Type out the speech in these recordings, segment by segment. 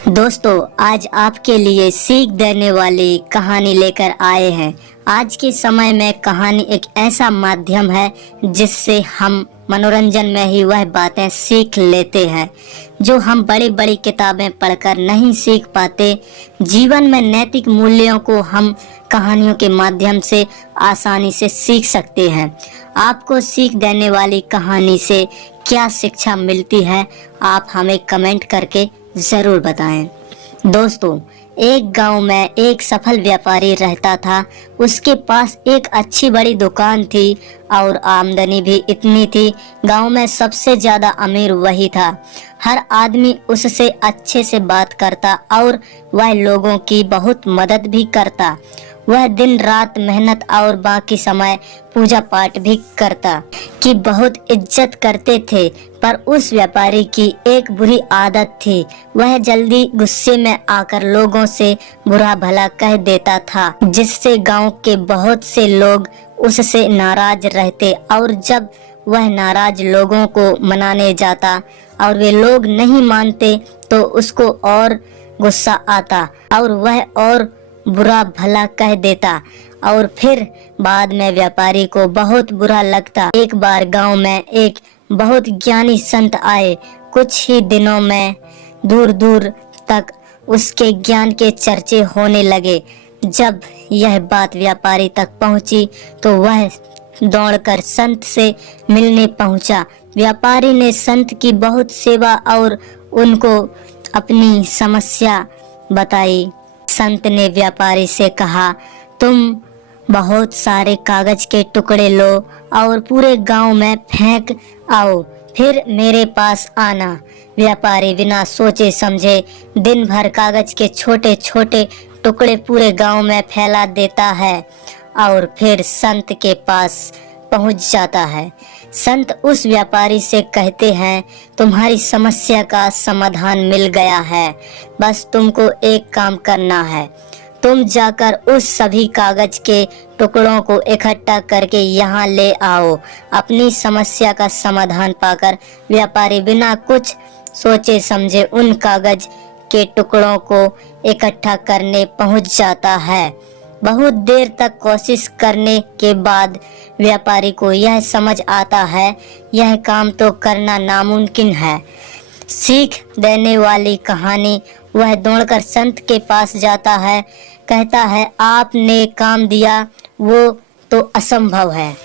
दोस्तों, आज आपके लिए सीख देने वाली कहानी लेकर आए हैं। आज के समय में कहानी एक ऐसा माध्यम है जिससे हम मनोरंजन में ही वह बातें सीख लेते हैं जो हम बड़ी बड़ी किताबें पढ़कर नहीं सीख पाते। जीवन में नैतिक मूल्यों को हम कहानियों के माध्यम से आसानी से सीख सकते हैं। आपको सीख देने वाली कहानी से क्या शिक्षा मिलती है, आप हमें कमेंट करके जरूर बताएं। दोस्तों, एक गांव में एक सफल व्यापारी रहता था। उसके पास एक अच्छी बड़ी दुकान थी और आमदनी भी इतनी थी। गांव में सबसे ज्यादा अमीर वही था। हर आदमी उससे अच्छे से बात करता और वह लोगों की बहुत मदद भी करता। वह दिन रात मेहनत और बाकी समय पूजा पाठ भी करता कि बहुत इज्जत करते थे। पर उस व्यापारी की एक बुरी आदत थी। वह जल्दी गुस्से में आकर लोगों से बुरा भला कह देता था, जिससे गांव के बहुत से लोग उससे नाराज रहते। और जब वह नाराज लोगों को मनाने जाता और वे लोग नहीं मानते तो उसको और गुस्सा आता और वह और बुरा भला कह देता और फिर बाद में व्यापारी को बहुत बुरा लगता। एक बार गांव में एक बहुत ज्ञानी संत आए। कुछ ही दिनों में दूर दूर तक उसके ज्ञान के चर्चे होने लगे। जब यह बात व्यापारी तक पहुंची तो वह दौड़कर संत से मिलने पहुंचा। व्यापारी ने संत की बहुत सेवा और उनको अपनी समस्या बताई। संत ने व्यापारी से कहा, तुम बहुत सारे कागज के टुकड़े लो और पूरे गांव में फेंक आओ, फिर मेरे पास आना। व्यापारी बिना सोचे समझे दिन भर कागज के छोटे छोटे टुकड़े पूरे गांव में फैला देता है और फिर संत के पास पहुंच जाता है। संत उस व्यापारी से कहते हैं, तुम्हारी समस्या का समाधान मिल गया है, बस तुमको एक काम करना है। तुम जाकर उस सभी कागज के टुकड़ों को इकट्ठा करके यहाँ ले आओ। अपनी समस्या का समाधान पाकर व्यापारी बिना कुछ सोचे समझे उन कागज के टुकड़ों को इकट्ठा करने पहुँच जाता है। बहुत देर तक कोशिश करने के बाद व्यापारी को यह समझ आता है, यह काम तो करना नामुमकिन है। सीख देने वाली कहानी। वह दौड़कर संत के पास जाता है, कहता है, आपने काम दिया वो तो असंभव है,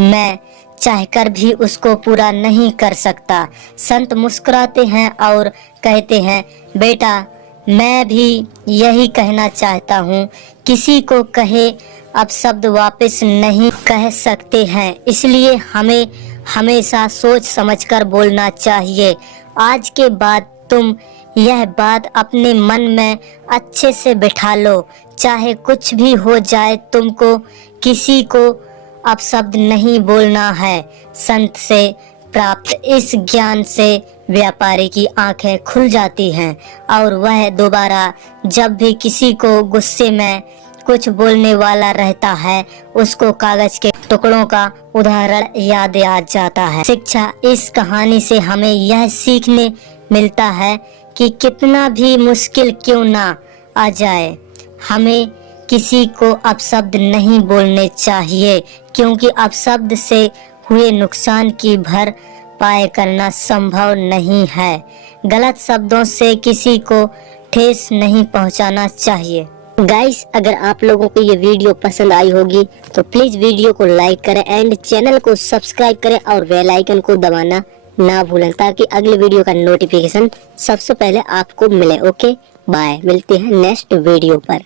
मैं चाहकर भी उसको पूरा नहीं कर सकता। संत मुस्कुराते हैं और कहते हैं, बेटा मैं भी यही कहना चाहता हूँ। किसी को कहे अब शब्द वापस नहीं कह सकते हैं, इसलिए हमें हमेशा सोच समझकर बोलना चाहिए। आज के बाद तुम यह बात अपने मन में अच्छे से बिठा लो, चाहे कुछ भी हो जाए तुमको किसी को अब शब्द नहीं बोलना है। संत से प्राप्त इस ज्ञान से व्यापारी की आंखें खुल जाती हैं और वह दोबारा जब भी किसी को गुस्से में कुछ बोलने वाला रहता है उसको कागज के टुकड़ों का उदाहरण याद आ जाता है। शिक्षा। इस कहानी से हमें यह सीखने मिलता है कि कितना भी मुश्किल क्यों ना आ जाए, हमें किसी को अपशब्द नहीं बोलने चाहिए, क्योंकि अपशब्द से हुए नुकसान की भरपाई करना संभव नहीं है। गलत शब्दों से किसी को ठेस नहीं पहुंचाना चाहिए। गाइस, अगर आप लोगों को ये वीडियो पसंद आई होगी तो प्लीज वीडियो को लाइक करें एंड चैनल को सब्सक्राइब करें और बेल आइकन को दबाना ना भूलें, ताकि अगले वीडियो का नोटिफिकेशन सबसे पहले आपको मिले। ओके बाय, मिलते हैं नेक्स्ट वीडियो पर।